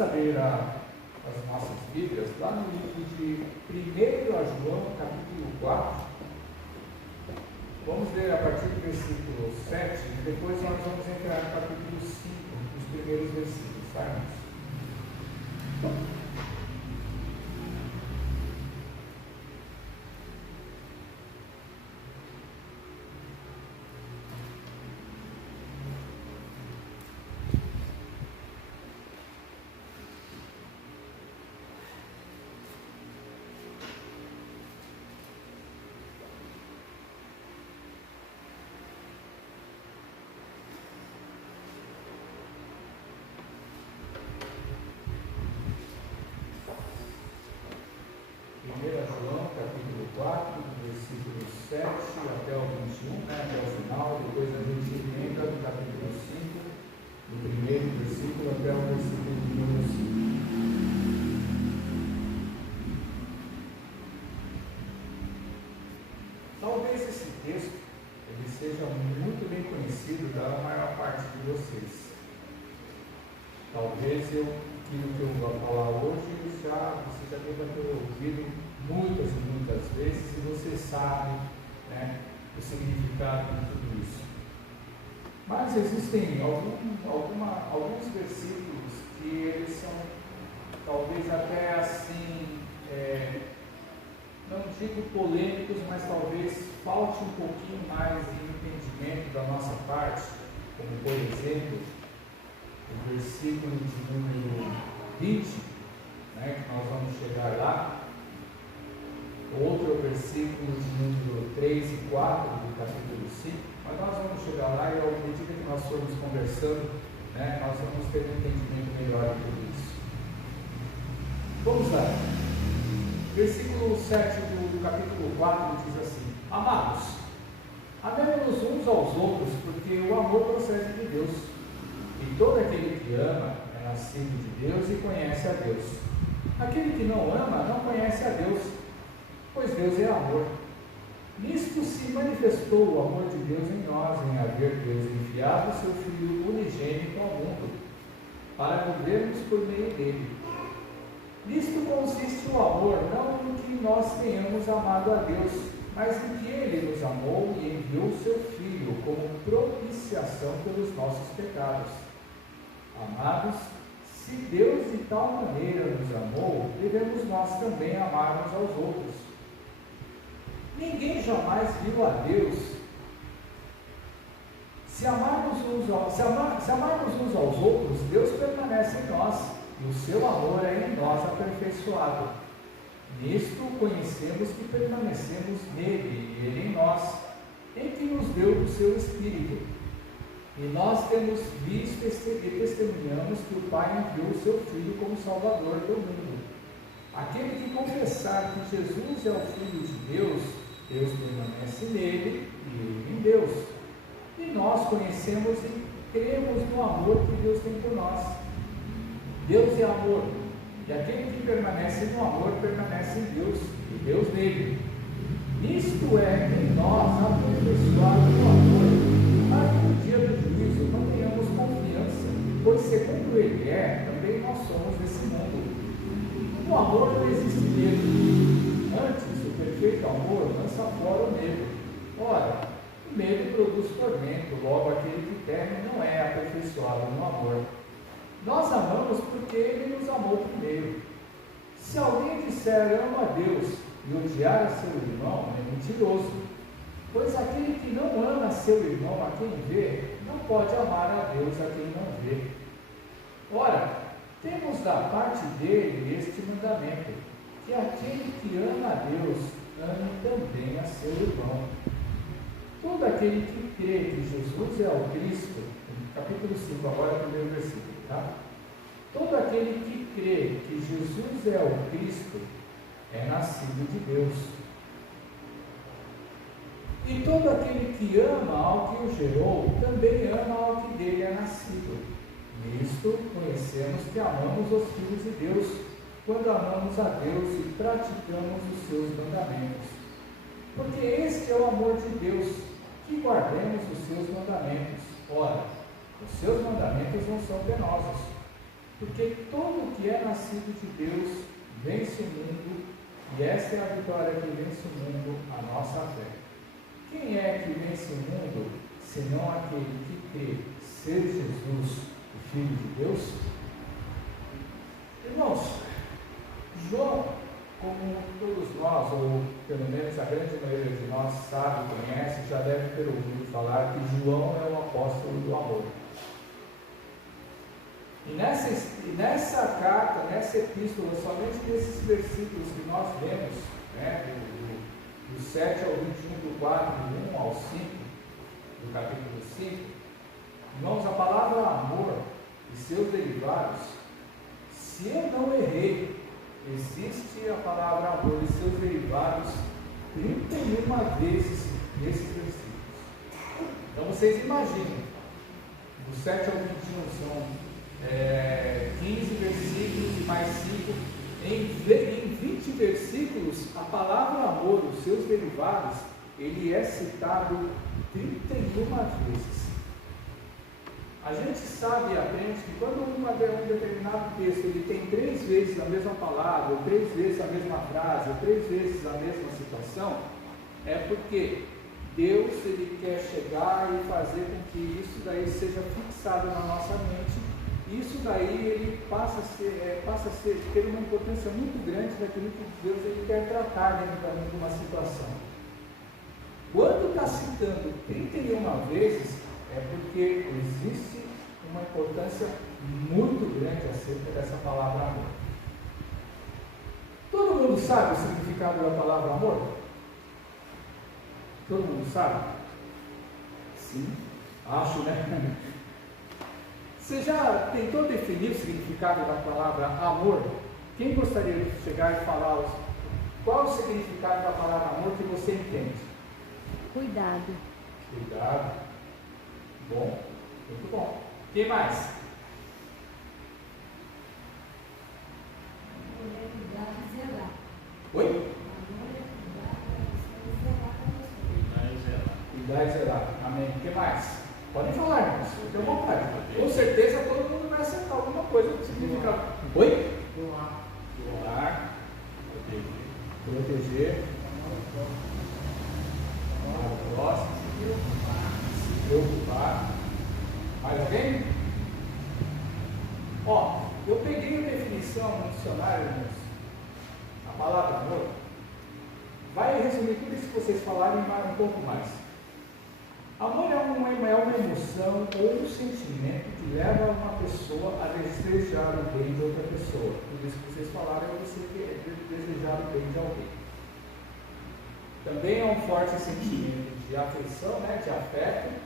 Vamos abrir as nossas Bíblias lá no livro de 1 João, capítulo 4. Vamos ler a partir do versículo 7 e depois nós vamos entrar no capítulo 5, os primeiros versículos, tá, irmãos? João, capítulo 4, do versículo 7 até o 21, até o final. Depois a gente entra no capítulo 5, do primeiro versículo até o versículo número 5. Talvez esse texto ele seja muito bem conhecido da maior parte de vocês. Talvez aquilo que eu vou falar hoje, você já deva ter ouvido muitas e muitas vezes, e você sabe, né, o significado de tudo isso. Mas existem alguns versículos que eles são talvez até assim, não digo polêmicos, mas talvez falte um pouquinho mais de entendimento da nossa parte, como por exemplo, o versículo de número 20, né, que nós vamos chegar lá. Outro versículo de número 3 e 4 do capítulo 5, mas nós vamos chegar lá e à medida que nós formos conversando, né, nós vamos ter um entendimento melhor de tudo isso. Vamos lá. Versículo 7 do capítulo 4 diz assim: Amados, amemos-nos uns aos outros, porque o amor procede de Deus, e todo aquele que ama é nascido de Deus e conhece a Deus. Aquele que não ama não conhece a Deus, pois Deus é amor. Nisto se manifestou o amor de Deus em nós, em haver Deus enviado seu Filho unigênito ao mundo, para vivermos por meio dele. Nisto consiste o amor, não no que nós tenhamos amado a Deus, mas em que ele nos amou e enviou seu Filho como propiciação pelos nossos pecados. Amados, se Deus de tal maneira nos amou, devemos nós também amar uns aos outros. Ninguém jamais viu a Deus. Se amarmos uns aos outros, Deus permanece em nós, e o seu amor é em nós aperfeiçoado. Nisto conhecemos que permanecemos nele, e ele em nós, em que nos deu o seu Espírito. E nós temos visto e testemunhamos que o Pai enviou o seu Filho como Salvador do mundo. Aquele que confessar que Jesus é o Filho de Deus, Deus permanece nele e ele em Deus. E nós conhecemos e cremos no amor que Deus tem por nós. Deus é amor, e aquele que permanece no amor permanece em Deus, e Deus nele. Nisto é em nós aperfeiçoado no amor, para que no dia do juízo não tenhamos confiança, pois segundo ele é, também nós somos desse mundo. No amor não existe medo. Antes, o perfeito amor lança fora o medo. Ora, o medo produz tormento, logo aquele que teme não é aperfeiçoado no amor. Nós amamos porque ele nos amou primeiro. Se alguém disser ama a Deus e odiar a seu irmão, é mentiroso. Pois aquele que não ama seu irmão a quem vê, não pode amar a Deus a quem não vê. Ora, temos da parte dele este mandamento, que aquele que ama a Deus, ame também a seu irmão. Todo aquele que crê que Jesus é o Cristo, capítulo 5, agora o primeiro versículo, tá? Todo aquele que crê que Jesus é o Cristo, é nascido de Deus. E todo aquele que ama ao que o gerou, também ama ao que dele é nascido. Nisto conhecemos que amamos os filhos de Deus, quando amamos a Deus e praticamos os seus mandamentos. Porque este é o amor de Deus, que guardemos os seus mandamentos. Ora, os seus mandamentos não são penosos. Porque todo que é nascido de Deus vence o mundo, e esta é a vitória que vence o mundo, a nossa fé. Quem é que vence o mundo, senão aquele que crê ser Jesus, o Filho de Deus? Irmãos, João, como todos nós, ou pelo menos a grande maioria de nós sabe, conhece, já deve ter ouvido falar que João é o apóstolo do amor. E nessa carta, nessa epístola, somente nesses versículos que nós vemos, né, do 7 ao 21, do 4, do 1 ao 5, do capítulo 5, irmãos, a palavra amor e seus derivados, se eu não errei, existe a palavra amor e seus derivados 31 vezes nesses versículos. Então vocês imaginem, do 7 ao 21 são 15 versículos e mais 5, em 20 versículos, a palavra amor, os seus derivados, ele é citado 31 vezes. A gente sabe e aprende que quando um determinado texto ele tem 3 vezes a mesma palavra, ou 3 vezes a mesma frase, ou 3 vezes a mesma situação, é porque Deus ele quer chegar e fazer com que isso daí seja fixado na nossa mente. Isso daí ele passa a ter uma importância muito grande daquilo que Deus ele quer tratar dentro de uma situação. Quando está citando 31 vezes, é porque existe uma importância muito grande acerca dessa palavra amor. Todo mundo sabe o significado da palavra amor? Todo mundo sabe? Sim, acho, né? Você já tentou definir o significado da palavra amor? Quem gostaria de chegar e falar qual o significado da palavra amor que você entende? Cuidado. Cuidado. Bom, muito bom. Quem mais? Oi? Cuidar e zelar. Amém. O que mais? Podem falar, irmãos. Fique à vontade. Com certeza todo mundo vai acertar alguma coisa do significado. Oi? Doar. Doar. Proteger. Amar o próximo. Se preocupar. Mais alguém? Ó, eu peguei a definição no dicionário, irmãos. A palavra amor vai resumir tudo isso que vocês falaram e um pouco mais. Amor é uma emoção ou um sentimento que leva uma pessoa a desejar o bem de outra pessoa. Tudo isso que vocês falaram é você desejar o bem de alguém. Também é um forte sentimento de afeição, né, de afeto,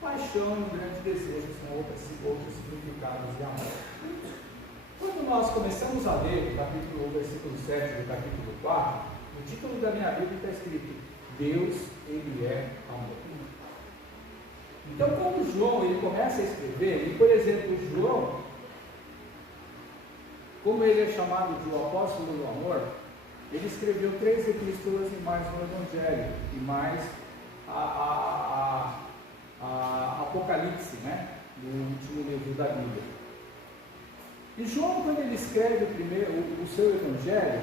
paixão e um grande desejo, são outros significados de amor. Quando nós começamos a ler o versículo 7 do capítulo 4, o título da minha Bíblia está escrito: Deus, Ele é amor. Então, quando João ele começa a escrever, e por exemplo, João, como ele é chamado de o apóstolo do amor, ele escreveu 3 epístolas e mais um evangelho, e mais a Apocalipse, né, no último livro da Bíblia. E João, quando ele escreve o seu evangelho,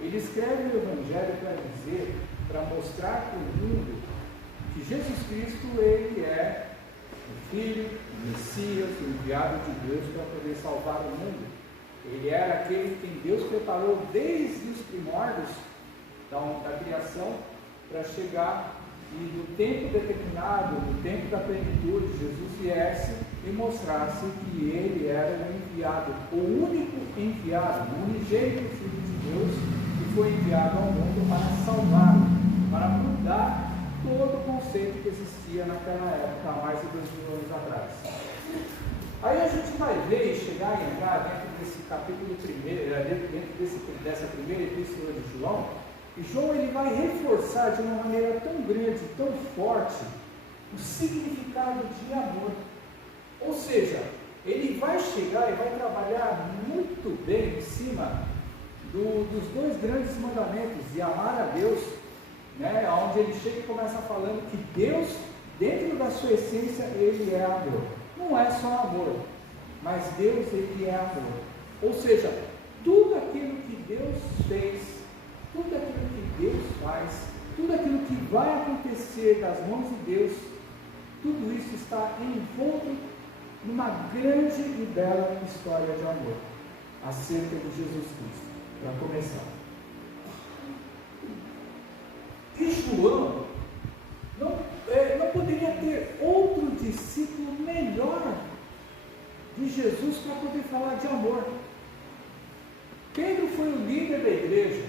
ele escreve o evangelho para mostrar para o mundo que Jesus Cristo ele é o Filho, o Messias, o enviado de Deus para poder salvar o mundo. Ele era aquele que Deus preparou desde os primórdios da criação para chegar e no tempo determinado, no tempo da plenitude, Jesus viesse e mostrasse que ele era o enviado, o único enviado, o unigênito Filho de Deus que foi enviado ao mundo para salvar, para mudar todo o conceito que existia naquela época, há mais de 2000 anos atrás. Aí a gente vai ver e chegar e entrar dentro desse capítulo primeiro, dentro dessa primeira epístola de João, e João ele vai reforçar de uma maneira tão grande, tão forte, o significado de amor. Ou seja, ele vai chegar e vai trabalhar muito bem em cima dos 2 grandes mandamentos, de amar a Deus, né, onde ele chega e começa falando que Deus, dentro da sua essência, ele é amor. Não é só amor, mas Deus, Ele é amor. Ou seja, tudo aquilo que Deus fez, tudo aquilo que Deus faz, tudo aquilo que vai acontecer das mãos de Deus, tudo isso está envolto numa grande e bela história de amor acerca de Jesus Cristo. Para começar, e João não poderia ter outro discípulo melhor de Jesus para poder falar de amor. Pedro foi o líder da igreja.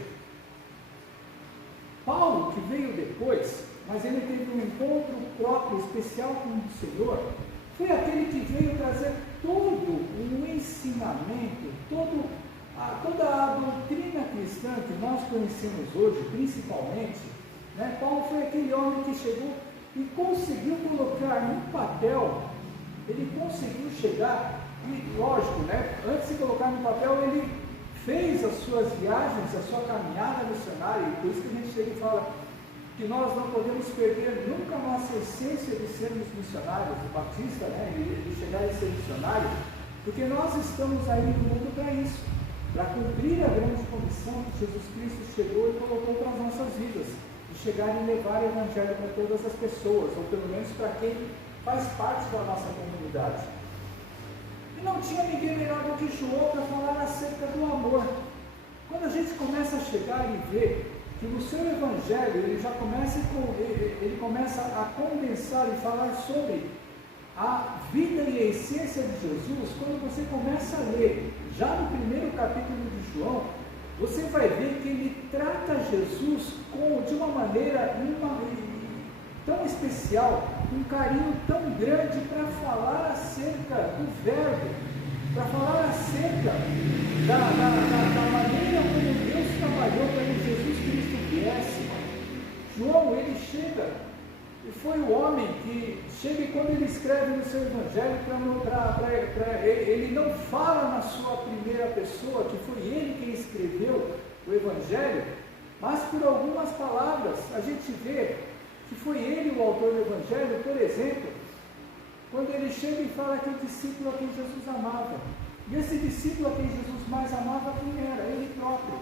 Paulo, que veio depois, mas ele teve um encontro próprio, especial com o Senhor, foi aquele que veio trazer todo o ensinamento, toda a doutrina cristã que nós conhecemos hoje, principalmente, né? Paulo foi aquele homem que chegou e conseguiu colocar no papel, ele conseguiu chegar, e lógico, né? Antes de colocar no papel, ele fez as suas viagens, a sua caminhada missionária, e por isso que a gente chega e fala que nós não podemos perder nunca a nossa essência de sermos missionários, o Batista, né? Ele chegar a ser missionário, porque nós estamos aí no mundo para isso, para cumprir a grande comissão que Jesus Cristo chegou e colocou para as nossas vidas, de chegar e levar o Evangelho para todas as pessoas, ou pelo menos para quem faz parte da nossa comunidade. E não tinha ninguém melhor do que João para falar acerca do amor. Quando a gente começa a chegar e ver que no seu Evangelho ele começa a condensar e falar sobre a vida e a essência de Jesus, quando você começa a ler, já no primeiro capítulo de João, você vai ver que ele trata Jesus de uma maneira tão especial, um carinho tão grande para falar acerca do Verbo, para falar acerca da maneira como Deus trabalhou para que Jesus Cristo viesse. João, ele chega, e foi o homem que chega e quando ele escreve no seu Evangelho, ele não fala na sua primeira pessoa, que foi ele quem escreveu o Evangelho, mas por algumas palavras a gente vê que foi ele o autor do Evangelho. Por exemplo, quando ele chega e fala que o discípulo a quem Jesus amava, e esse discípulo a quem Jesus mais amava, quem era? Ele próprio.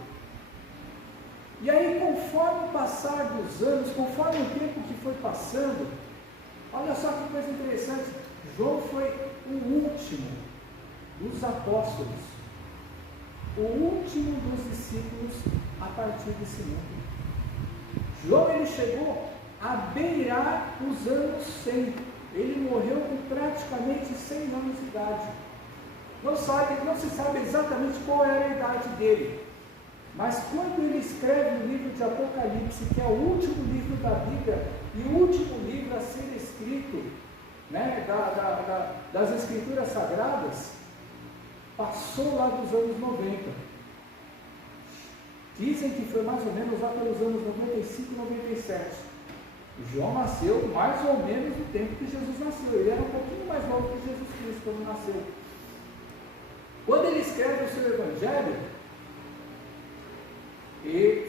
E aí, conforme o passar dos anos, conforme o tempo que foi passando, olha só que coisa interessante, João foi o último dos apóstolos, o último dos discípulos a partir desse mundo. João, ele chegou a beirar os anos 100, ele morreu com praticamente 100 anos de idade. Não se sabe exatamente qual era a idade dele, mas quando ele escreve o livro de Apocalipse, que é o último livro da Bíblia e o último livro a ser escrito, né, das Escrituras Sagradas, passou lá dos anos 90. Dizem que foi mais ou menos lá pelos anos 95 e 97. O João nasceu mais ou menos no tempo que Jesus nasceu. Ele era um pouquinho mais novo que Jesus Cristo quando nasceu. Quando ele escreve o seu Evangelho, e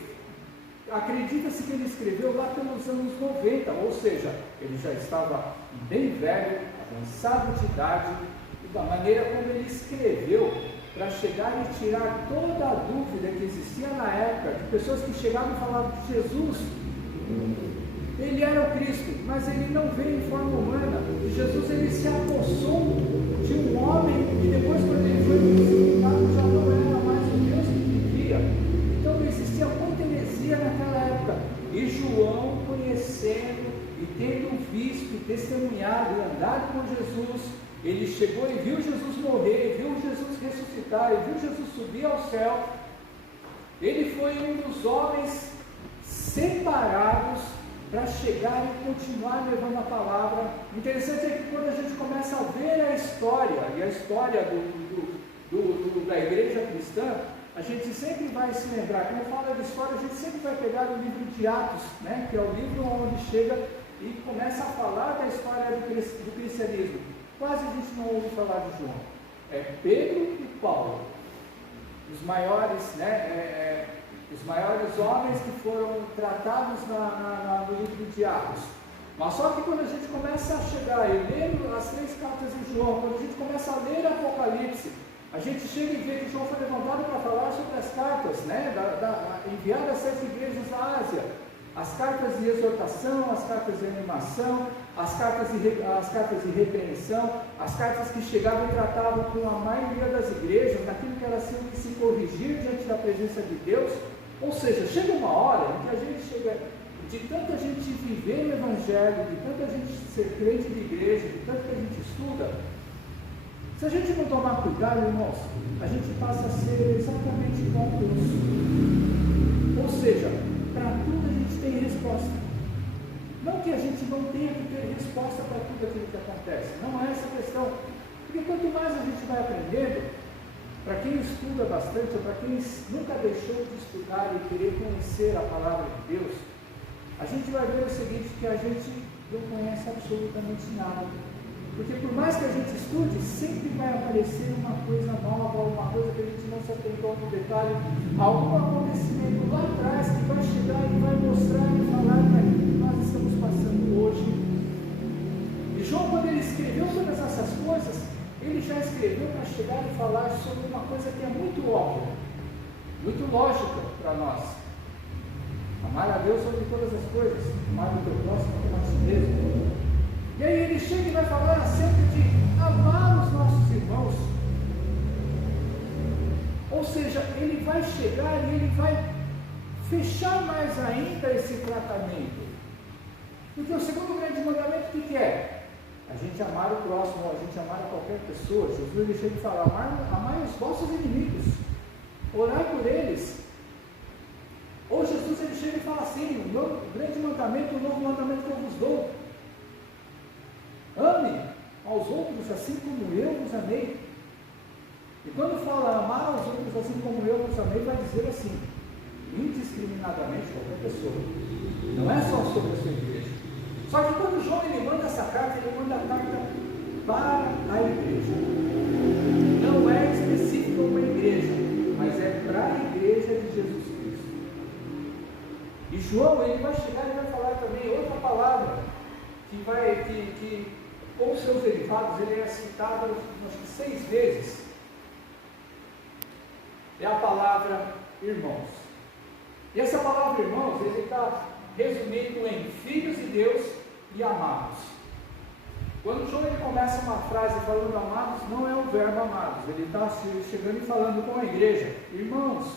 acredita-se que ele escreveu lá pelos anos 90, ou seja, ele já estava bem velho, avançado de idade, e da maneira como ele escreveu, para chegar e tirar toda a dúvida que existia na época, de pessoas que chegavam e falavam que Jesus, ele era o Cristo, mas ele não veio em forma humana, e Jesus, ele se apossou de um homem, e depois quando ele foi crucificado, já não era mais o Deus que vivia. Então existia muita heresia naquela época, e João, conhecendo e tendo visto e testemunhado e andado com Jesus, ele chegou e viu Jesus morrer, viu Jesus ressuscitar, e viu Jesus subir ao céu. Ele foi um dos homens separados para chegar e continuar levando a palavra. Interessante é que quando a gente começa a ver a história, e a história da igreja cristã, a gente sempre vai se lembrar, quando fala de história, a gente sempre vai pegar o livro de Atos, né, que é o livro onde chega e começa a falar da história do cristianismo. Quase a gente não ouve falar de João. É Pedro e Paulo, os maiores, os maiores homens que foram tratados no livro de Atos. Mas só que quando a gente começa a chegar, eu leio as 3 cartas de João, quando a gente começa a ler Apocalipse, a gente chega e vê que João foi levantado para falar sobre as cartas, né, enviadas às 7 igrejas da Ásia, as cartas de exortação, as cartas de animação, as cartas de repreensão, as cartas que chegavam e tratavam com a maioria das igrejas, daquilo que elas tinham que se corrigir diante da presença de Deus. Ou seja, chega uma hora em que a gente chega, de tanta gente viver no Evangelho, de tanta gente ser crente de igreja, de tanto que a gente estuda, se a gente não tomar cuidado, irmãos, a gente passa a ser exatamente como Deus. Ou seja, para tudo a gente tem resposta. Não que a gente não tenha que ter resposta para tudo aquilo que acontece, não é essa a questão. Porque quanto mais a gente vai aprendendo, para quem estuda bastante, ou para quem nunca deixou de estudar e querer conhecer a palavra de Deus, a gente vai ver o seguinte, que a gente não conhece absolutamente nada. Porque por mais que a gente estude, sempre vai aparecer uma coisa nova, uma coisa que a gente não se atentou no detalhe, algum acontecimento lá atrás que vai chegar e vai mostrar e falar daquilo que nós estamos passando hoje. E João, quando ele escreveu todas essas coisas, ele já escreveu para chegar e falar sobre uma coisa que é muito óbvia, muito lógica para nós. Amar a Deus sobre todas as coisas, amar o teu próximo como a ti mesmo. E aí ele chega e vai falar acerca de amar os nossos irmãos. Ou seja, ele vai chegar e ele vai fechar mais ainda esse tratamento. Porque o segundo grande mandamento, o que é? A gente amar o próximo, a gente amar a qualquer pessoa. Jesus ele chega e fala, amai os vossos inimigos, orai por eles. Ou Jesus ele chega e fala assim, o grande mandamento, o novo mandamento que eu vos dou. Ame aos outros assim como eu vos amei. E quando fala amar aos outros assim como eu vos amei, vai dizer assim, indiscriminadamente qualquer pessoa. Não é só sobre a sua igreja. Só que quando João ele manda essa carta, ele manda a carta para a igreja. Não é específico uma igreja, mas é para a igreja de Jesus Cristo. E João ele vai chegar e vai falar também outra palavra que com os seus derivados ele é citado acho que 6 vezes. É a palavra irmãos. E essa palavra irmãos, ele está resumido em filhos de Deus e amados. Quando João ele começa uma frase falando amados, não é o verbo amados, ele está chegando e falando com a igreja, irmãos,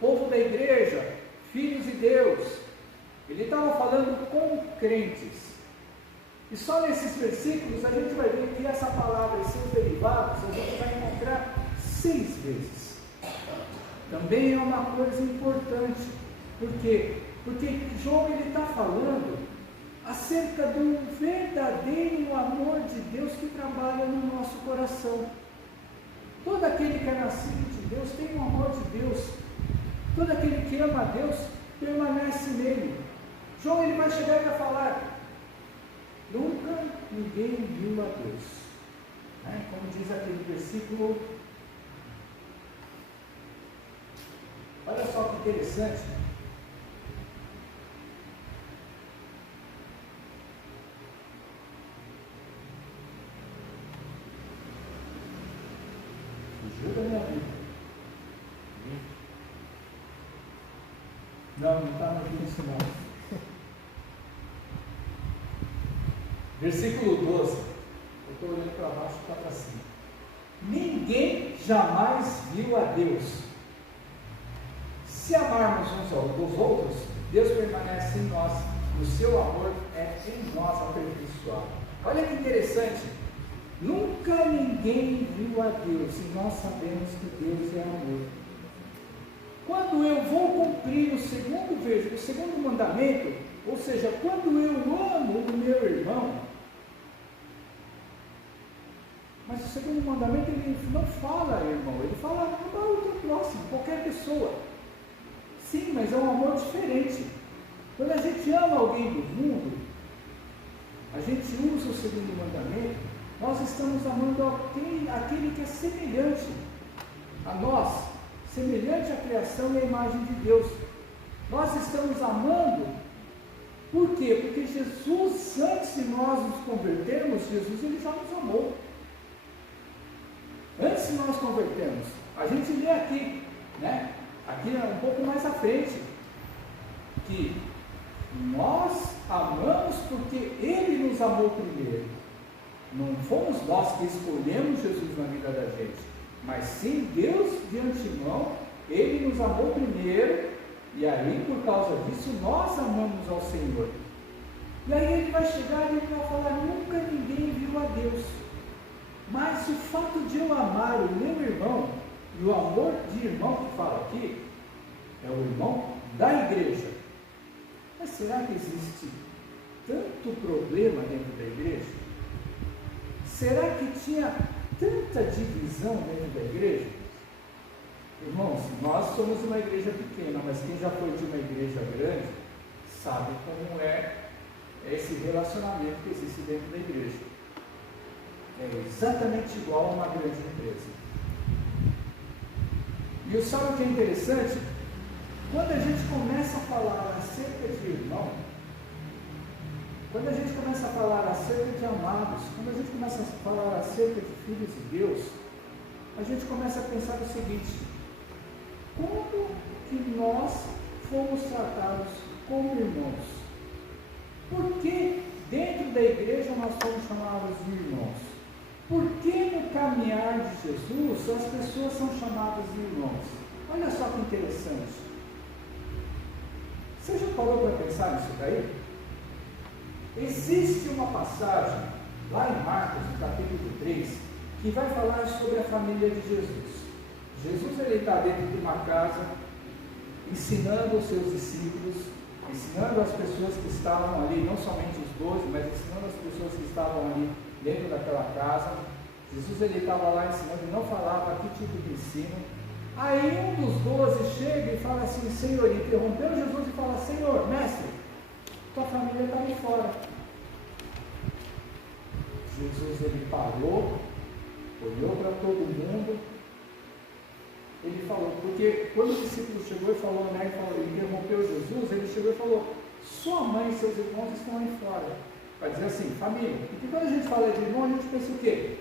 povo da igreja, filhos de Deus. Ele estava falando com crentes. E só nesses versículos a gente vai ver que essa palavra e seus derivados a gente vai encontrar 6 vezes. Também é uma coisa importante. Por quê? Porque João ele está falando acerca do verdadeiro amor de Deus que trabalha no nosso coração. Todo aquele que é nascido de Deus tem o amor de Deus. Todo aquele que ama a Deus permanece nele. João ele vai chegar e vai falar, nunca ninguém viu a Deus. Como diz aquele versículo. Olha só que interessante. Fugiu da minha vida. Não está no livro ensinado. Versículo 12. Eu estou olhando para baixo e para cima. Ninguém jamais viu a Deus. Se amarmos uns aos outros, Deus permanece em nós, o seu amor é em nós aperfeiçoado. Olha que interessante, nunca ninguém viu a Deus, e nós sabemos que Deus é amor. Quando eu vou cumprir o segundo mandamento, ou seja, quando eu amo o meu irmão, mas o segundo mandamento ele não fala irmão, ele fala amar o teu próximo, qualquer pessoa. Sim, mas é um amor diferente. Quando a gente ama alguém do mundo, a gente usa o segundo mandamento, nós estamos amando aquele que é semelhante a nós, semelhante à criação e à imagem de Deus. Nós estamos amando Por quê? Porque Jesus, antes de nós nos convertermos, Jesus ele já nos amou. Antes de nós convertermos, a gente lê aqui, né? Aqui um pouco mais à frente, que nós amamos porque Ele nos amou primeiro. Não fomos nós que escolhemos Jesus na vida da gente, mas sim Deus de antemão, Ele nos amou primeiro, e aí por causa disso nós amamos ao Senhor. E aí Ele vai chegar e Ele vai falar: nunca ninguém viu a Deus. Mas o fato de eu amar o meu irmão, e o amor de irmão que fala aqui, é o irmão da igreja. Mas será que existe tanto problema dentro da igreja? Será que tinha tanta divisão dentro da igreja? Irmãos, nós somos uma igreja pequena, mas quem já foi de uma igreja grande, sabe como é esse relacionamento que existe dentro da igreja. É exatamente igual a uma grande empresa. E sabe o que é interessante? Quando a gente começa a falar acerca de irmão, quando a gente começa a falar acerca de amados, quando a gente começa a falar acerca de filhos de Deus, a gente começa a pensar o seguinte: como que nós fomos tratados como irmãos? Por que dentro da igreja nós somos chamados de irmãos? Por que no caminhar de Jesus as pessoas são chamadas de irmãos? Olha só que interessante. Você já parou para pensar nisso daí? Existe uma passagem lá em Marcos, no capítulo 3, que vai falar sobre a família de Jesus. Jesus ele está dentro de uma casa, ensinando os seus discípulos, ensinando as pessoas que estavam ali, não somente os 12, mas ensinando as pessoas que estavam ali dentro daquela casa. Jesus ele estava lá ensinando e não falava que tipo de ensino. Aí um dos 12 chega e fala assim: Senhor, interrompeu Jesus e fala: Senhor, mestre, tua família está aí fora. Jesus ele parou, olhou para todo mundo, ele falou, porque quando o discípulo chegou e falou, né, ele interrompeu Jesus, ele chegou e falou: sua mãe e seus irmãos estão aí fora. Vai dizer assim, família. Porque quando a gente fala de irmão, a gente pensa o quê?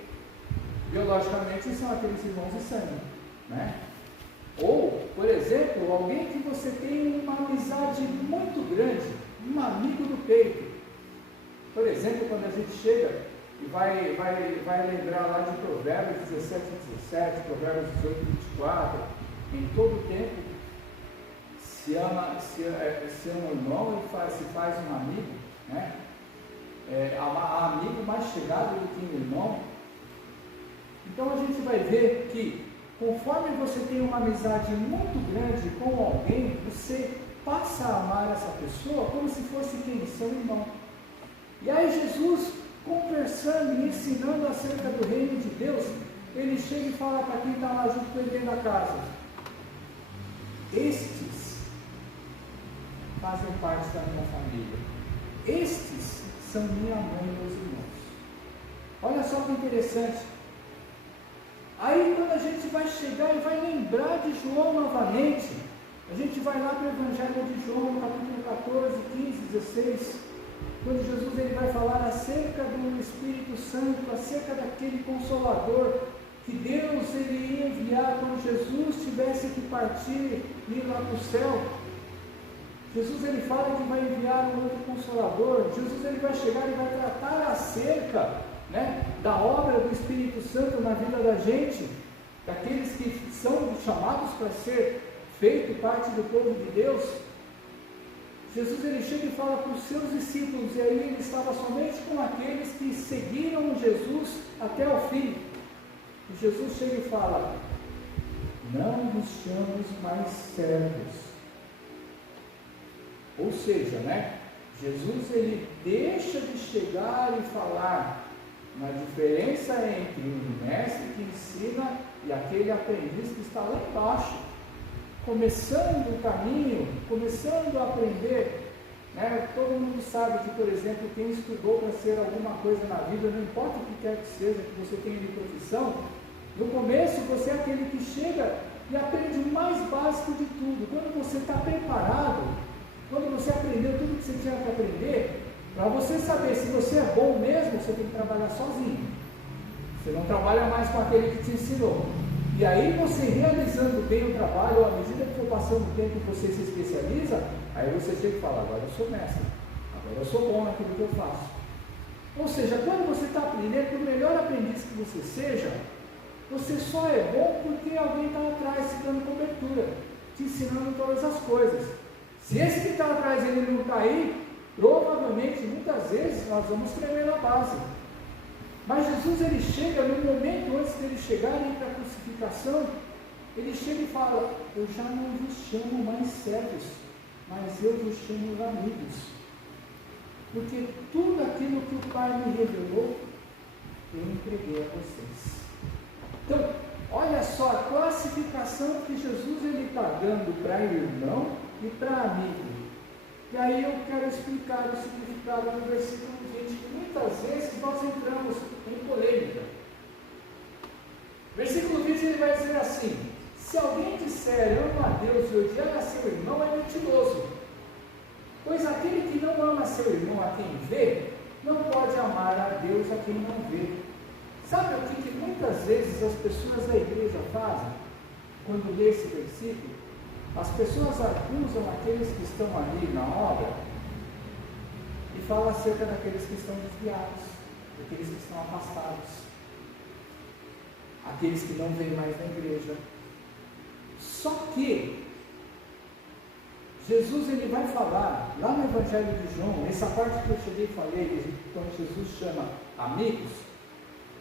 Biologicamente são aqueles irmãos de sangue, né? Ou, por exemplo, alguém que você tem uma amizade muito grande, um amigo do peito. Por exemplo, quando a gente chega e vai lembrar lá de Provérbios 17, 17, Provérbios 18, 24, em todo tempo se ama um irmão e se faz um amigo, né? Amigo mais chegado do que um irmão. Então a gente vai ver que conforme você tem uma amizade muito grande com alguém, você passa a amar essa pessoa como se fosse quem? Seu irmão. E aí Jesus, conversando e ensinando acerca do reino de Deus, ele chega e fala para quem está lá junto com ele dentro da casa: estes fazem parte da minha família, estes são minha mãe e meus irmãos. Olha só que interessante. Aí quando a gente vai chegar e vai lembrar de João novamente, a gente vai lá para o Evangelho de João, no capítulo 14, 15, 16, quando Jesus ele vai falar acerca do Espírito Santo, acerca daquele Consolador, que Deus ele ia enviar quando Jesus tivesse que partir e ir lá para o céu. Jesus ele fala que vai enviar um outro Consolador. Jesus ele vai chegar e vai tratar acerca, né, da obra do Espírito Santo na vida da gente, daqueles que são chamados para ser feito parte do povo de Deus. Jesus ele chega e fala para os seus discípulos, e aí ele estava somente com aqueles que seguiram Jesus até o fim. E Jesus chega e fala: não nos chamemos mais servos. Ou seja, né, Jesus ele deixa de chegar e falar na diferença entre o mestre que ensina e aquele aprendiz que está lá embaixo, começando o caminho, começando a aprender, né? Todo mundo sabe que, por exemplo, quem estudou para ser alguma coisa na vida, não importa o que quer que seja que você tenha de profissão, no começo você é aquele que chega e aprende o mais básico de tudo. Quando você está preparado, Quando você aprendeu tudo que você tinha que aprender, para você saber se você é bom mesmo, você tem que trabalhar sozinho. Você não trabalha mais com aquele que te ensinou. E aí você realizando bem o trabalho, à medida que for passando o tempo que você se especializa, aí você chega e fala, agora eu sou mestre, agora eu sou bom naquilo que eu faço. Ou seja, quando você está aprendendo, por melhor aprendiz que você seja, você só é bom porque alguém está atrás te dando cobertura, te ensinando todas as coisas. Se esse que está atrás ele não está aí, provavelmente, muitas vezes, nós vamos tremer na base. Mas Jesus, ele chega no momento antes dele chegarem para a crucificação, ele chega e fala, eu já não vos chamo mais servos, mas eu vos chamo amigos. Porque tudo aquilo que o Pai me revelou, eu entreguei a vocês. Então, olha só a classificação que Jesus está dando para irmão e para amigo. E aí eu quero explicar o significado do versículo 20, que muitas vezes nós entramos em polêmica. Versículo 20 ele vai dizer assim, se alguém disser ama a Deus e odiar a seu irmão, é mentiroso. Pois aquele que não ama seu irmão a quem vê, não pode amar a Deus a quem não vê. Sabe o que muitas vezes as pessoas da igreja fazem? Quando lê esse versículo, as pessoas acusam aqueles que estão ali na obra e falam acerca daqueles que estão desviados, daqueles que estão afastados, aqueles que não vêm mais na igreja. Só que Jesus ele vai falar, lá no Evangelho de João, essa parte que eu cheguei e falei, quando Jesus chama amigos,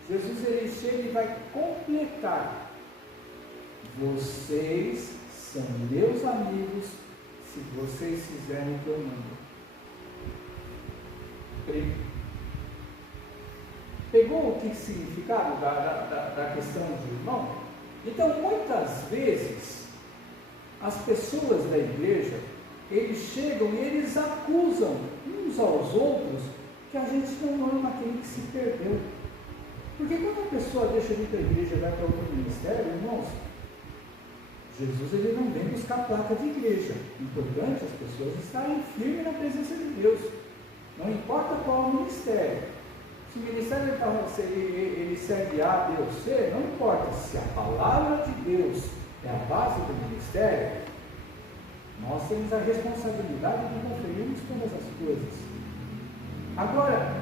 Jesus ele chega e vai completar. Vocês são meus amigos se vocês fizerem o que eu mando. Pegou o que significado da questão de irmão? Então, muitas vezes, as pessoas da igreja, eles chegam e eles acusam uns aos outros que a gente não ama aquele que se perdeu. Porque quando a pessoa deixa de ir para a igreja e vai para outro ministério, irmãos, Jesus ele não vem buscar placa de igreja. O importante é as pessoas estarem firmes na presença de Deus. Não importa qual é o ministério. Se o ministério ele serve A, B ou C, não importa. Se a palavra de Deus é a base do ministério, nós temos a responsabilidade de conferirmos todas as coisas. Agora,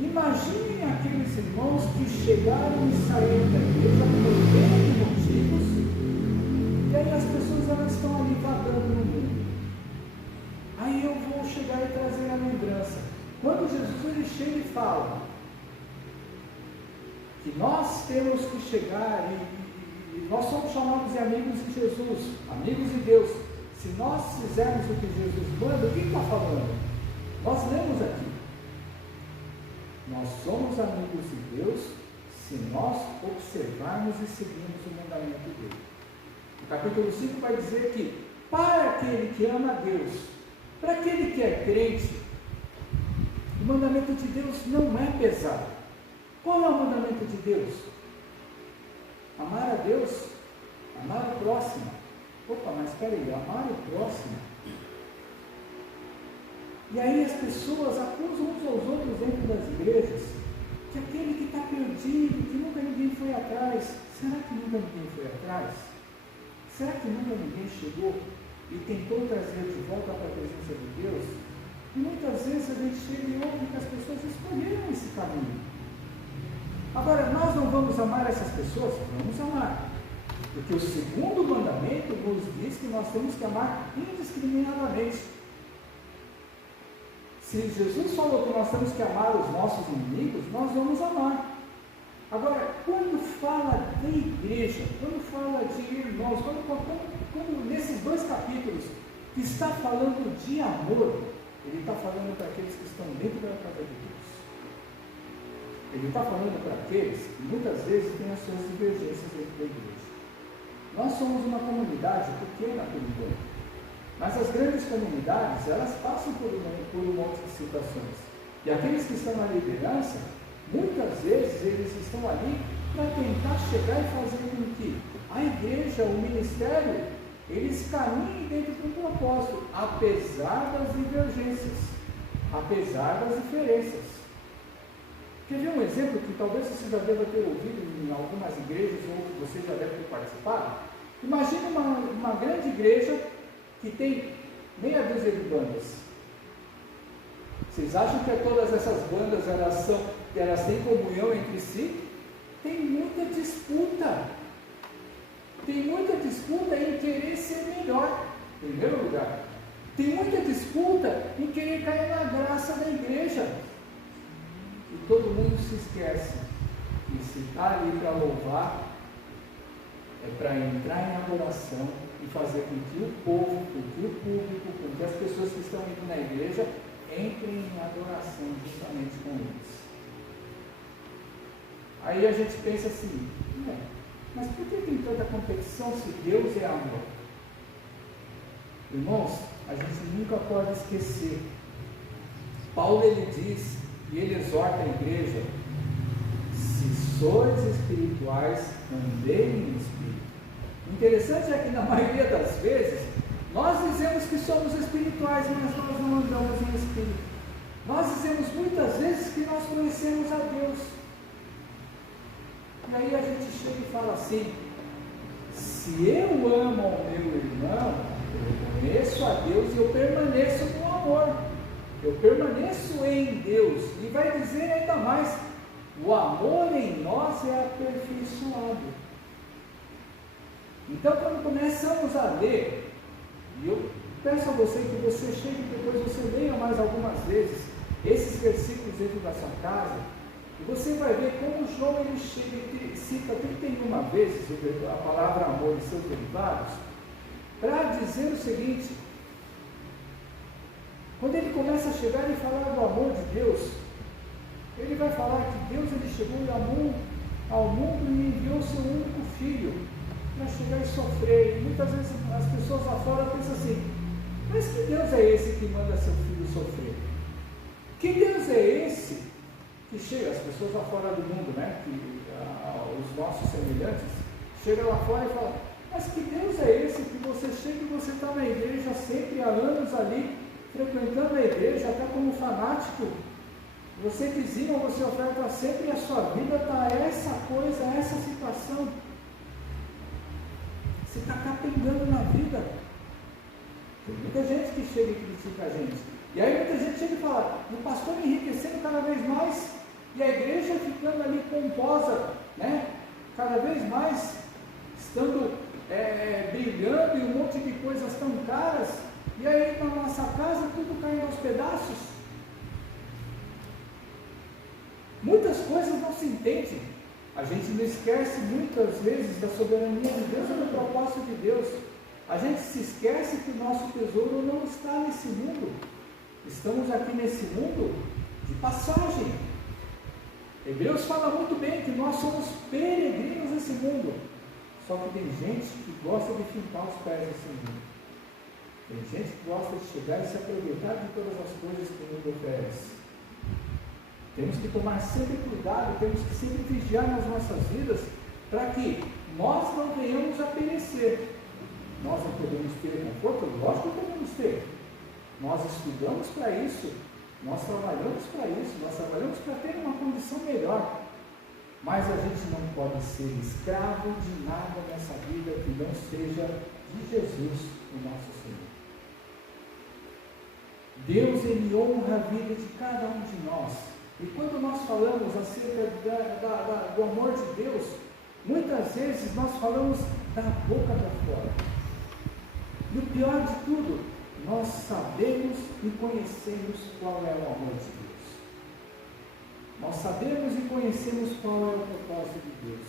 imaginem aqueles irmãos que chegaram e saíram da igreja por N motivos, e aí as pessoas elas estão ali vagando no mundo. Aí eu vou chegar e trazer a lembrança. Quando Jesus ele chega e fala que nós temos que chegar e nós somos chamados de amigos de Jesus, amigos de Deus. Se nós fizermos o que Jesus manda, o que está falando? Nós lemos aqui. Nós somos amigos de Deus se nós observarmos e seguirmos o mandamento dele. O capítulo 5 vai dizer que para aquele que ama a Deus, para aquele que é crente, o mandamento de Deus não é pesado. Qual é o mandamento de Deus? Amar a Deus, amar o próximo. Opa, mas espera aí, amar o próximo. E aí as pessoas acusam uns aos outros dentro das igrejas, que aquele que está perdido, que nunca ninguém foi atrás. Será que nunca ninguém foi atrás? Será que nunca ninguém chegou e tentou trazer de volta para a presença de Deus? E muitas vezes a gente chega e ouve que as pessoas escolheram esse caminho. Agora, nós não vamos amar essas pessoas? Vamos amar. Porque o segundo mandamento nos diz que nós temos que amar indiscriminadamente. Se Jesus falou que nós temos que amar os nossos inimigos, nós vamos amar. Agora, quando fala de igreja, quando fala de irmãos, quando nesses dois capítulos que está falando de amor, ele está falando para aqueles que estão dentro da casa de Deus. Ele está falando para aqueles que muitas vezes têm as suas divergências dentro da igreja. Nós somos uma comunidade pequena por enquanto, mas as grandes comunidades, elas passam por um monte de situações. E aqueles que estão na liderança, muitas vezes eles estão ali para tentar chegar e fazer com que a igreja, o ministério, eles caminhem dentro de um propósito, apesar das divergências, apesar das diferenças. Quer ver um exemplo que talvez você já deva ter ouvido em algumas igrejas, ou que você já deve ter participado? Imagine uma grande igreja que tem meia dúzia de bandas. Vocês acham que todas essas bandas elas têm comunhão entre si? Tem muita disputa. Tem muita disputa em querer ser melhor, em primeiro lugar. Tem muita disputa em querer cair na graça da igreja. E todo mundo se esquece que se está ali para louvar, é para entrar em adoração e fazer com que o povo, com que o público, com que as pessoas que estão indo na igreja entrem em adoração justamente com eles. Aí a gente pensa assim, mas por que tem tanta competição se Deus é amor? Irmãos, a gente nunca pode esquecer. Paulo ele diz, e ele exorta a igreja, se sois espirituais, andei em espírito. O interessante é que na maioria das vezes, nós dizemos que somos espirituais, mas nós não andamos em espírito. Nós dizemos muitas vezes que nós conhecemos a Deus. E aí a gente chega e fala assim, se eu amo ao meu irmão, eu conheço a Deus e eu permaneço no amor. Eu permaneço em Deus. E vai dizer ainda mais, o amor em nós é aperfeiçoado. Então quando começamos a ler, e eu peço a você que você chegue depois, você leia mais algumas vezes esses versículos dentro da sua casa, e você vai ver como João ele chega e cita 31 vezes a palavra amor e seus derivados, para dizer o seguinte, quando ele começa a chegar e falar do amor de Deus, ele vai falar que Deus ele chegou e amou ao mundo e enviou seu único filho para chegar e sofrer. E muitas vezes as pessoas lá fora pensam assim, mas que Deus é esse que manda seu filho sofrer? Que Deus é esse que chega, as pessoas lá fora do mundo, né, os nossos semelhantes, chegam lá fora e falam, mas que Deus é esse que você chega e você está na igreja sempre há anos ali, frequentando a igreja, até como fanático, você dizima, você oferta sempre, e a sua vida está essa coisa, essa situação, você está capengando na vida. Tem muita gente que chega e critica a gente, e aí muita gente chega e fala, o pastor enriquecendo cada vez mais, e a igreja ficando ali pomposa, né? Cada vez mais, estando brilhando e um monte de coisas tão caras, e aí na nossa casa tudo caindo aos pedaços. Muitas coisas não se entendem. A gente não esquece muitas vezes da soberania de Deus e do propósito de Deus. A gente se esquece que o nosso tesouro não está nesse mundo. Estamos aqui nesse mundo de passagem. Hebreus fala muito bem que nós somos peregrinos nesse mundo. Só que tem gente que gosta de fincar os pés nesse mundo. Tem gente que gosta de chegar e se aproveitar de todas as coisas que o mundo oferece. Temos que tomar sempre cuidado, temos que sempre vigiar nas nossas vidas, para que nós não venhamos a perecer. Nós não podemos ter conforto? Lógico que podemos ter. Nós estudamos para isso, nós trabalhamos para isso, nós trabalhamos para ter uma condição melhor. Mas a gente não pode ser escravo de nada nessa vida que não seja de Jesus, o nosso Senhor. Deus, Ele honra a vida de cada um de nós. E quando nós falamos acerca do amor de Deus, muitas vezes nós falamos da boca para fora. E o pior de tudo, nós sabemos e conhecemos qual é o amor de Deus. Nós sabemos e conhecemos qual é o propósito de Deus.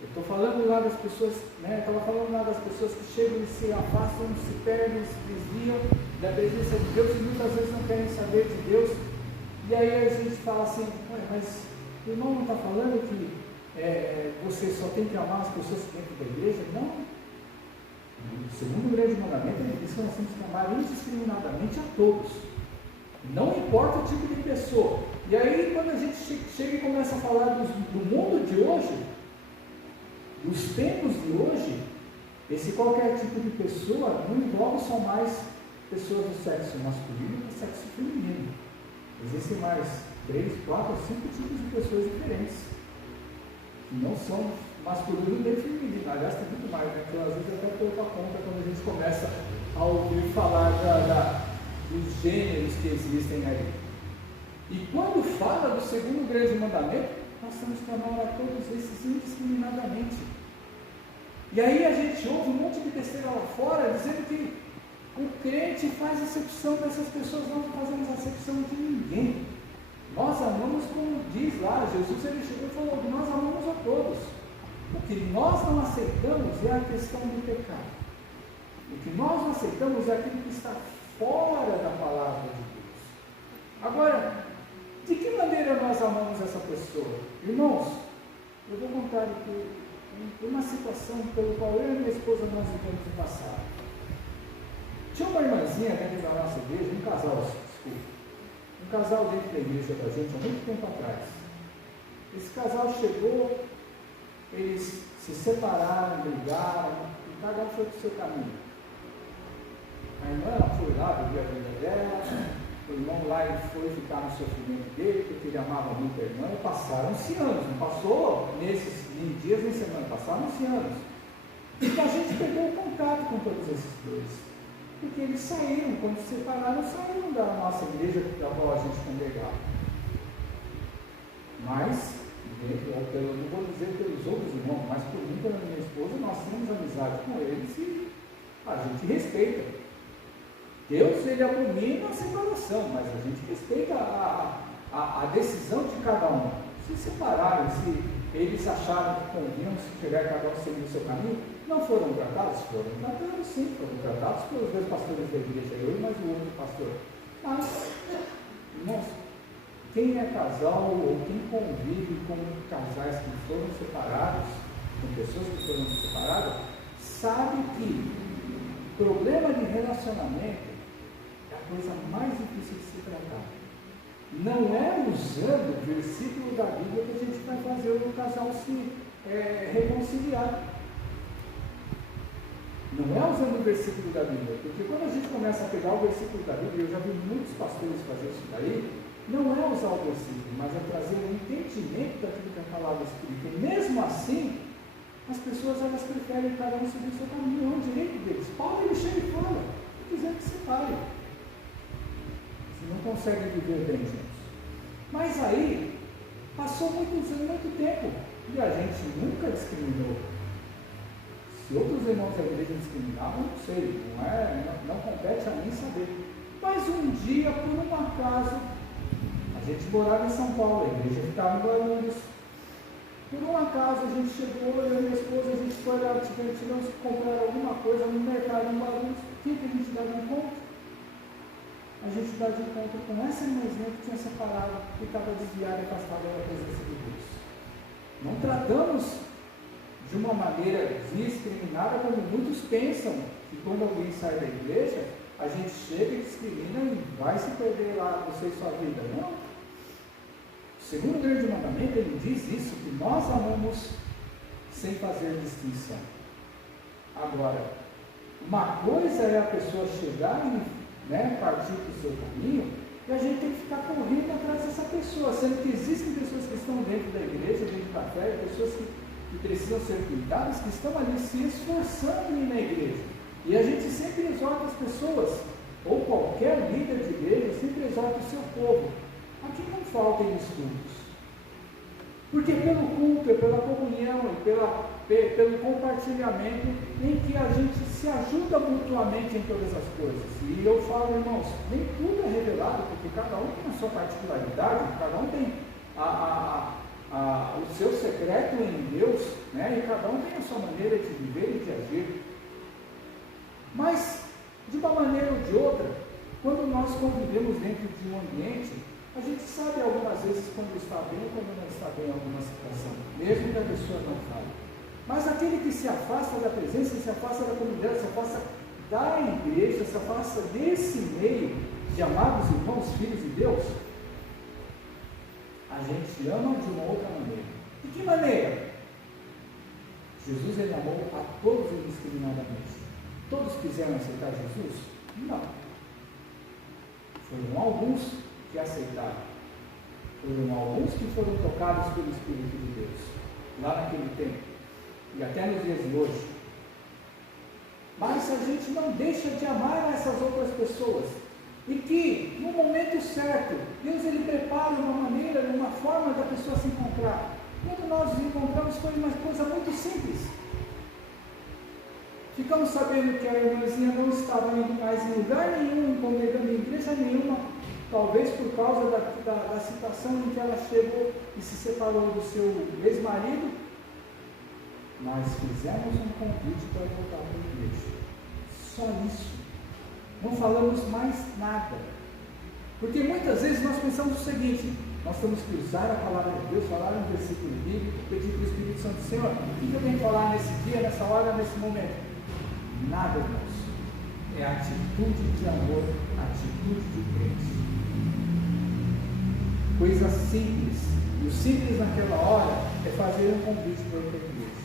Eu estou falando lá das pessoas, estava falando lá das pessoas que chegam e se afastam, se perdem, se desviam da presença de Deus e muitas vezes não querem saber de Deus. E aí a gente fala assim, mas o irmão não está falando que você só tem que amar as pessoas dentro da igreja? Não. O segundo grande mandamento, ele diz que nós temos que amar indiscriminadamente a todos. Não importa o tipo de pessoa. E aí quando a gente chega e começa a falar do mundo de hoje, dos tempos de hoje, Esse qualquer tipo de pessoa não envolve só mais pessoas do sexo masculino e do sexo feminino. Existem mais 3, 4, 5 tipos de pessoas diferentes, que não são masculino nem feminino. Aliás, tem muito mais, né? Então, às vezes eu até perco a conta quando a gente começa a ouvir falar dos gêneros que existem aí. E quando fala do segundo grande mandamento, nós temos que amar a todos esses indiscriminadamente. E aí a gente ouve um monte de besteira lá fora, dizendo que o crente faz acepção dessas pessoas. Nós não fazemos acepção de ninguém. Nós amamos como diz lá, Jesus ele chegou e falou que nós amamos a todos. O que nós não aceitamos é a questão do pecado. O que nós não aceitamos é aquilo que está fora da palavra de Deus. Agora, de que maneira nós amamos essa pessoa? Irmãos, eu vou contar aqui uma situação pela qual eu e minha esposa nós tivemos que passar. Tinha uma irmãzinha dentro da nossa igreja, um casal dentro da igreja da gente há muito tempo atrás. Esse casal chegou, eles se separaram, brigaram, e cada um foi para o seu caminho. A irmã foi lá, vivia a vida dela, o irmão lá ele foi ficar no sofrimento dele, porque ele amava muito a irmã, e passaram-se anos, não passou nesses dias nem semana, passaram-se anos. Então a gente perdeu o contato com todos esses dois, porque eles saíram, quando se separaram, saíram da nossa igreja da qual a gente congregava. Mas, não vou dizer pelos outros irmãos, mas por mim e pela minha esposa, nós temos amizade com eles e a gente respeita. Deus, ele abomina a separação, mas a gente respeita a decisão de cada um. Se separaram, se eles acharam que convinham se chegar cada um seguir o seu caminho, não foram tratados? Foram tratados, sim, foram tratados pelos dois pastores da igreja, eu e mais o outro pastor. Mas, irmãos, quem é casal ou quem convive com casais que foram separados, com pessoas que foram separadas, sabe que problema de relacionamento é a coisa mais difícil de se tratar. Não é usando o versículo da Bíblia que a gente vai fazer o casal se reconciliar. Não é usando o versículo da Bíblia, porque quando a gente começa a pegar o versículo da Bíblia, eu já vi muitos pastores fazer isso daí, não é usar o versículo, mas é trazer um entendimento daquilo que a palavra explica. E mesmo assim, as pessoas elas preferem cada um seguir o seu caminho, é um direito deles. Paulo ele chega e fala, quiser que separe. Se não conseguem viver bem juntos. Mas aí, passou muitos anos, muito tempo, e a gente nunca discriminou. Se outros irmãos da igreja discriminavam, não sei, não compete a mim saber. Mas um dia, por um acaso, a gente morava em São Paulo, a igreja ficava em Guarulhos. Por um acaso a gente chegou, eu e minha esposa, a gente foi lá, tivemos que comprar alguma coisa no mercado em Guarulhos. O que a gente dá de encontro? A gente dá de encontro com essa irmãzinha que tinha separado, que estava desviada e afastada da presença de Deus. Não tratamos de uma maneira discriminada, como muitos pensam, que quando alguém sai da igreja, a gente chega e discrimina e vai se perder lá, você e sua vida. Não. O segundo grande mandamento, ele diz isso, que nós amamos sem fazer distinção. Agora, uma coisa é a pessoa chegar e partir para o seu caminho, e a gente tem que ficar correndo atrás dessa pessoa, sendo que existem pessoas que estão dentro da igreja, dentro da fé, pessoas que precisam ser cuidadas, que estão ali se esforçando em ir na igreja. E a gente sempre exorta as pessoas, ou qualquer líder de igreja, sempre exorta o seu povo. Aqui não faltem estudos. Porque pelo culto, pela comunhão, pelo compartilhamento, em que a gente se ajuda mutuamente em todas as coisas. E eu falo, irmãos, nem tudo é revelado, porque cada um tem a sua particularidade, cada um tem o seu secreto em Deus, e cada um tem a sua maneira de viver e de agir. Mas, de uma maneira ou de outra, quando nós convivemos dentro de um ambiente, a gente sabe algumas vezes quando está bem ou quando não está bem em alguma situação, mesmo que a pessoa não fale. Mas aquele que se afasta da presença, se afasta da comunidade, se afasta da igreja, se afasta desse meio de amados irmãos, filhos de Deus, a gente ama de uma outra maneira. De que maneira? Jesus ele amou a todos indiscriminadamente. Todos quiseram aceitar Jesus? Não. Foram alguns que aceitaram. Foram alguns que foram tocados pelo Espírito de Deus, lá naquele tempo, e até nos dias de hoje. Mas a gente não deixa de amar essas outras pessoas, e que, no momento certo, Deus ele prepara uma maneira, uma forma da pessoa se encontrar. Quando nós nos encontramos, foi uma coisa muito simples. Ficamos sabendo que a irmãzinha não estava indo mais em lugar nenhum, congregando em igreja nenhuma, talvez por causa da situação em que ela chegou e se separou do seu ex-marido, mas fizemos um convite para voltar para a igreja. Só isso. Não falamos mais nada. Porque muitas vezes nós pensamos o seguinte: nós temos que usar a palavra de Deus, falar um versículo bíblico, pedir para o Espírito Santo: Senhor, o que eu tenho que falar nesse dia, nessa hora, nesse momento? Nada, irmãos. É atitude de amor, atitude de crente. Coisa simples. E o simples naquela hora é fazer um convite para outra igreja.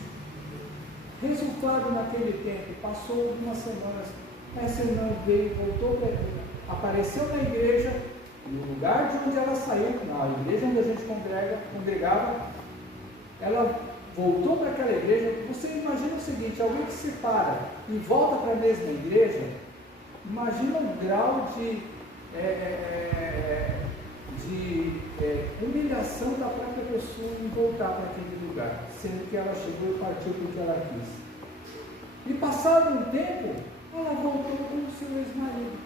Resultado naquele tempo, passou algumas semanas, essa irmã veio, voltou para a igreja, apareceu na igreja, no lugar de onde ela saiu, na igreja onde a gente congregava, ela voltou para aquela igreja. Você imagina o seguinte: alguém que se separa e volta para a mesma igreja, imagina o grau de humilhação da própria pessoa em voltar para aquele lugar, sendo que ela chegou e partiu porque ela quis. E passado um tempo, ela voltou com o seu ex-marido.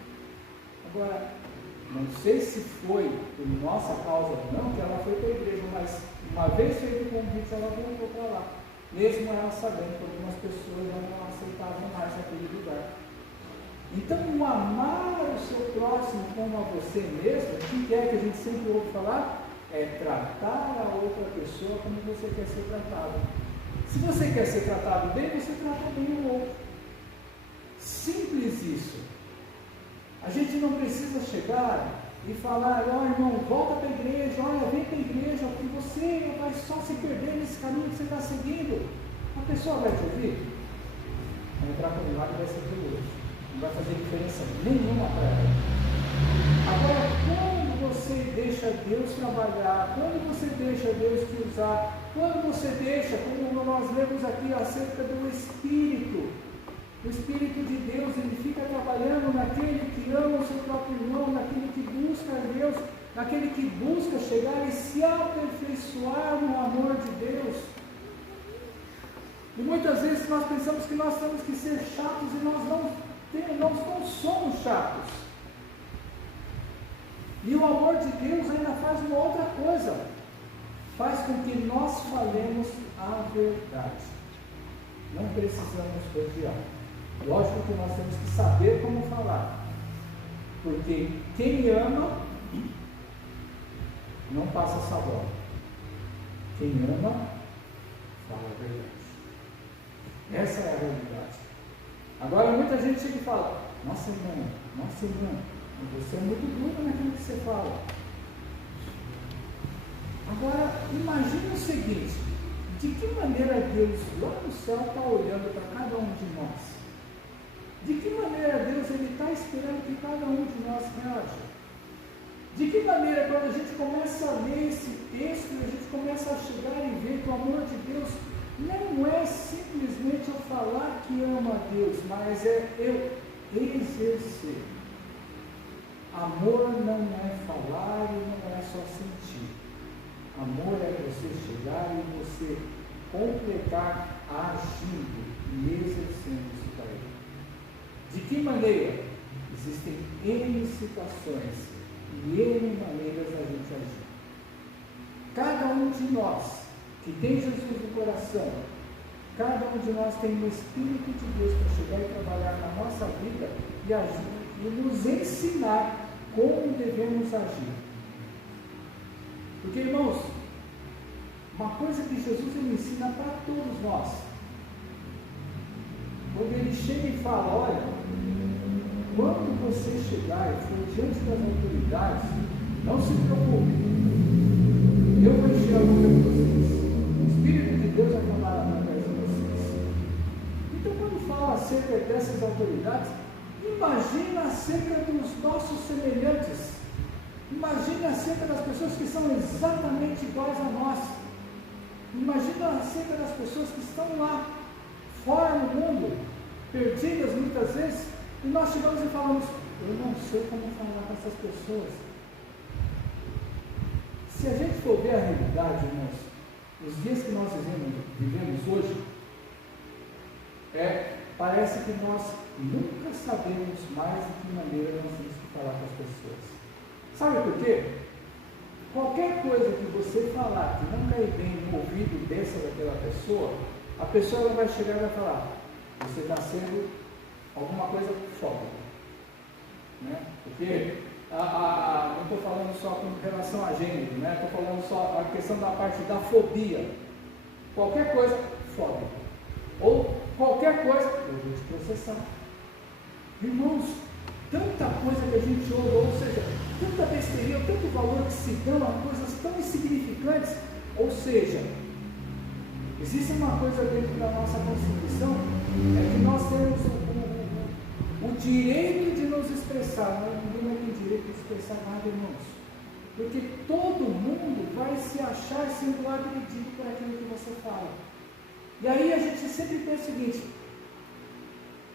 Agora, não sei se foi por nossa causa ou não que ela foi para a igreja, mas uma vez feito o convite, ela voltou para lá, mesmo ela sabendo que algumas pessoas já não aceitavam mais aquele lugar. Então, o amar o seu próximo como a você mesmo, o que é que a gente sempre ouve falar? É tratar a outra pessoa como você quer ser tratado. Se você quer ser tratado bem, você trata bem o outro. Simples isso. A gente não precisa chegar e falar: ó, irmão, volta para a igreja, olha, vem para a igreja, porque você vai só se perder nesse caminho que você está seguindo. A pessoa vai te ouvir? Vai entrar por um lado e vai ser doloroso. Não vai fazer diferença nenhuma para ela. Agora, quando você deixa Deus trabalhar, quando você deixa Deus te usar, quando você deixa, como nós lemos aqui acerca do Espírito, o Espírito de Deus, ele fica trabalhando naquele que ama o seu próprio irmão, naquele que busca a Deus, naquele que busca chegar e se aperfeiçoar no amor de Deus. E muitas vezes nós pensamos que nós temos que ser chatos e nós não somos chatos. E o amor de Deus ainda faz uma outra coisa: faz com que nós falemos a verdade. Não precisamos odiar. Lógico que nós temos que saber como falar, porque quem ama não passa sabor. Quem ama fala a verdade. Essa é a realidade. Agora muita gente chega e fala: nossa irmã, você é muito dura naquilo que você fala. Agora imagine o seguinte: de que maneira Deus lá no céu está olhando para cada um de nós? De que maneira Deus está esperando que cada um de nós reaja? De que maneira, quando a gente começa a ler esse texto, a gente começa a chegar e ver que o amor de Deus não é simplesmente eu falar que amo a Deus, mas é eu exercer. Amor não é falar e não é só sentir. Amor é você chegar e você completar agindo e exercendo isso para Ele. De que maneira? Existem N situações e N maneiras da gente agir. Cada um de nós que tem Jesus no coração, cada um de nós tem o Espírito de Deus para chegar e trabalhar na nossa vida e agir, e nos ensinar como devemos agir. Porque, irmãos, uma coisa que Jesus ele ensina para todos nós, quando ele chega e fala: olha, quando você chegar e for diante das autoridades, não se preocupe, eu vou encher a boca de vocês, o Espírito de Deus vai falar através de vocês. acerca dessas autoridades, imagina acerca dos nossos semelhantes. Imagina acerca das pessoas que são exatamente iguais a nós. Imagina acerca das pessoas que estão lá, fora no mundo, perdidas muitas vezes, e nós chegamos e falamos, eu não sei como falar com essas pessoas. Se a gente for ver a realidade, irmãos, os dias que nós vivemos hoje, parece que nós nunca sabemos mais de que maneira nós temos que falar com as pessoas. Sabe por quê? Qualquer coisa que você falar que não cai bem no ouvido daquela pessoa, a pessoa ela vai chegar e vai falar, você está sendo alguma coisa fóbica. Né? Porque não estou falando só com relação a gênero, né? Estou falando só a questão da parte da fobia. Qualquer coisa, fóbica. Ou qualquer coisa, eu vou te processar. Irmãos, tanta coisa que a gente ouve, ou seja, tanta besteira, tanto valor que se dão a coisas tão insignificantes, ou seja, existe uma coisa dentro da nossa Constituição, é que nós temos o direito de nos expressar, ninguém tem direito de expressar nada, irmãos, porque todo mundo vai se achar sendo agredido por aquilo que você fala. E aí a gente sempre pensa o seguinte,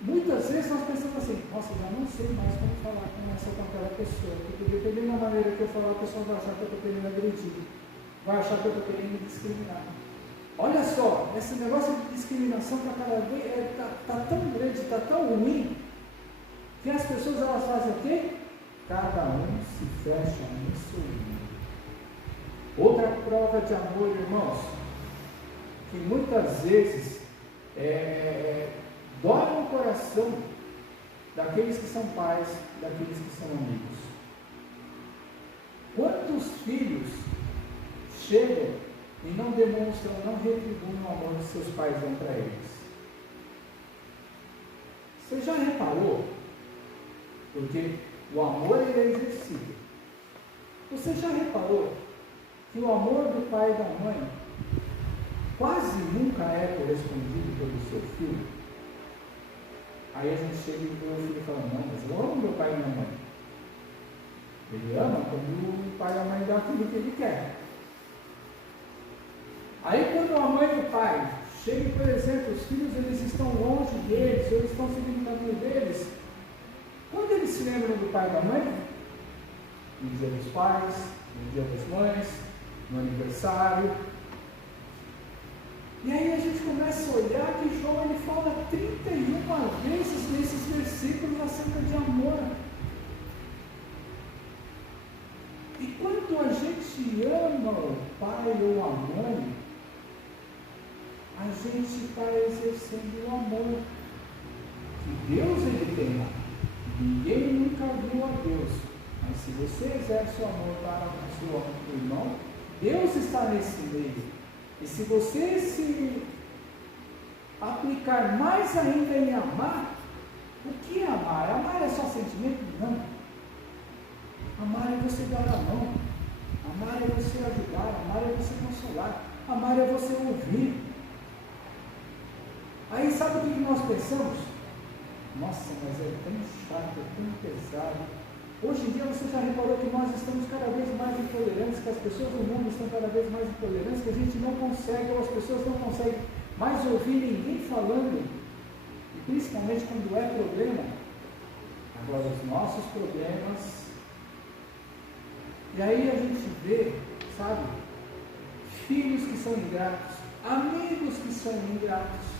muitas vezes nós pensamos assim, nossa, eu já não sei mais como falar com aquela pessoa, porque dependendo da maneira que eu falar, a pessoa vai achar que eu estou querendo agredir, vai achar que eu estou querendo discriminar. Olha só, esse negócio de discriminação está cada vez, está tão grande, está tão ruim, que as pessoas elas fazem o quê? Cada um se fecha nisso. Outra prova de amor, irmãos, que muitas vezes dói no coração daqueles que são pais, daqueles que são amigos. Quantos filhos chegam e não demonstram, não retribuem o amor que seus pais dão para eles? Você já reparou? Porque o amor ele é exercido. Você já reparou que o amor do pai e da mãe quase nunca é correspondido pelo seu filho? Aí a gente chega e vê o filho falando, não, mas eu amo meu pai e minha mãe. Ele ama quando o pai e a mãe dão aquilo que ele quer. Aí quando a mãe e o pai chegam, por exemplo, os filhos eles estão longe deles, eles estão seguindo o caminho deles, quando eles se lembram do pai e da mãe? No dia dos pais, no dia das mães, no aniversário. E aí a gente começa a olhar que João ele fala 31 vezes nesses versículos acerca de amor. E quando a gente ama o pai ou a mãe, a gente está exercendo o amor que Deus ele tem lá. Ninguém nunca viu a Deus, mas se você exerce o amor para o seu irmão, Deus está nesse meio. E se você se aplicar mais ainda em amar, o que é amar? Amar é só sentimento? Não. Amar é você dar a mão, amar é você ajudar, amar é você consolar, amar é você ouvir. Aí sabe o que nós pensamos? Nossa, mas é tão chato, é tão pesado. Hoje em dia você já reparou que nós estamos cada vez mais intolerantes, que as pessoas do mundo estão cada vez mais intolerantes, que a gente não consegue, ou as pessoas não conseguem mais ouvir ninguém falando, e principalmente quando é problema. Agora os nossos problemas. E aí a gente vê, sabe, filhos que são ingratos, amigos que são ingratos.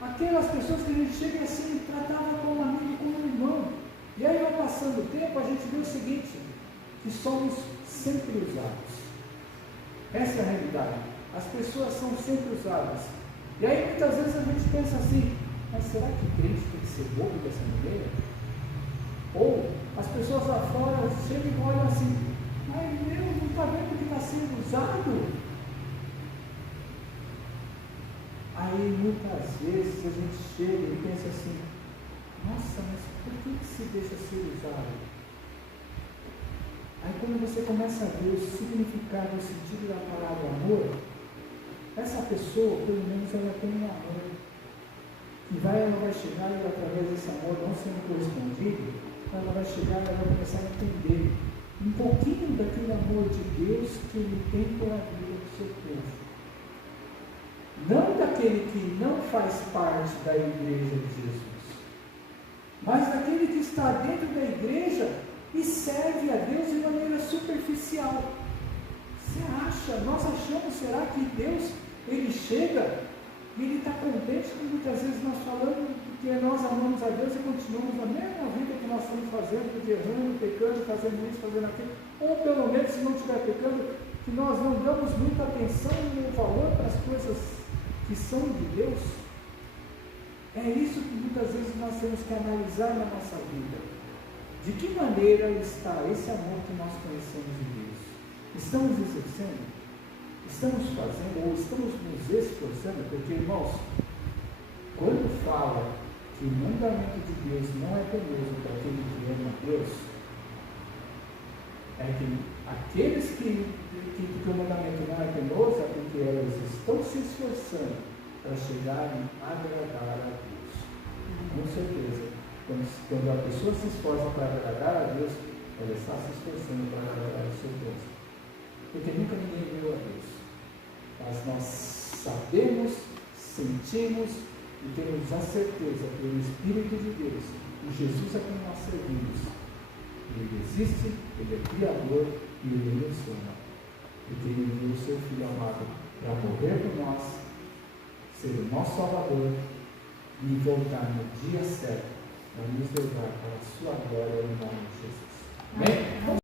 Aquelas pessoas que a gente chega assim, tratava como amigo, como irmão. E aí, ao passando o tempo, a gente vê o seguinte, que somos sempre usados. Essa é a realidade. As pessoas são sempre usadas. E aí, muitas vezes, a gente pensa assim, mas será que crente tem que ser bobo dessa maneira? Ou, as pessoas lá fora chegam e olham assim, mas meu, não está vendo que está sendo usado? Aí muitas vezes a gente chega e pensa assim, nossa, mas por que se deixa ser usado? Aí quando você começa a ver o significado, o sentido da palavra amor, essa pessoa, pelo menos ela tem um amor que vai ela vai chegar e através desse amor não sendo correspondido, ela vai chegar e ela vai começar a entender um pouquinho daquele amor de Deus que Ele tem pela vida do seu povo. Não daquele que não faz parte da igreja de Jesus, mas daquele que está dentro da igreja e serve a Deus de maneira superficial. Você acha, nós achamos, será que Deus, Ele chega e Ele está contente com muitas vezes nós falamos que nós amamos a Deus e continuamos a mesma vida que nós estamos fazendo, errando, pecando, fazendo isso, fazendo aquilo, ou pelo menos se não estiver pecando, que nós não damos muita atenção e valor para as coisas que são de Deus? É isso que muitas vezes nós temos que analisar na nossa vida. De que maneira está esse amor que nós conhecemos de Deus? Estamos exercendo? Estamos fazendo ou estamos nos esforçando? Porque, irmãos, quando fala que o mandamento de Deus não é penoso para aquele que ama a Deus, é que aqueles que o mandamento não é penoso é porque elas estão se esforçando para chegarem a agradar a Deus. Com certeza, quando a pessoa se esforça para agradar a Deus, ela está se esforçando para agradar o seu Deus. Porque nunca ninguém viu a Deus. Mas nós sabemos, sentimos e temos a certeza pelo Espírito de Deus, o Jesus a quem nós servimos, Ele existe, Ele é Criador e Ele nos ama. Porque Ele enviou o seu Filho amado para morrer por nós, ser o nosso Salvador e voltar no dia certo para nos levar para a sua glória em nome de Jesus. Amém?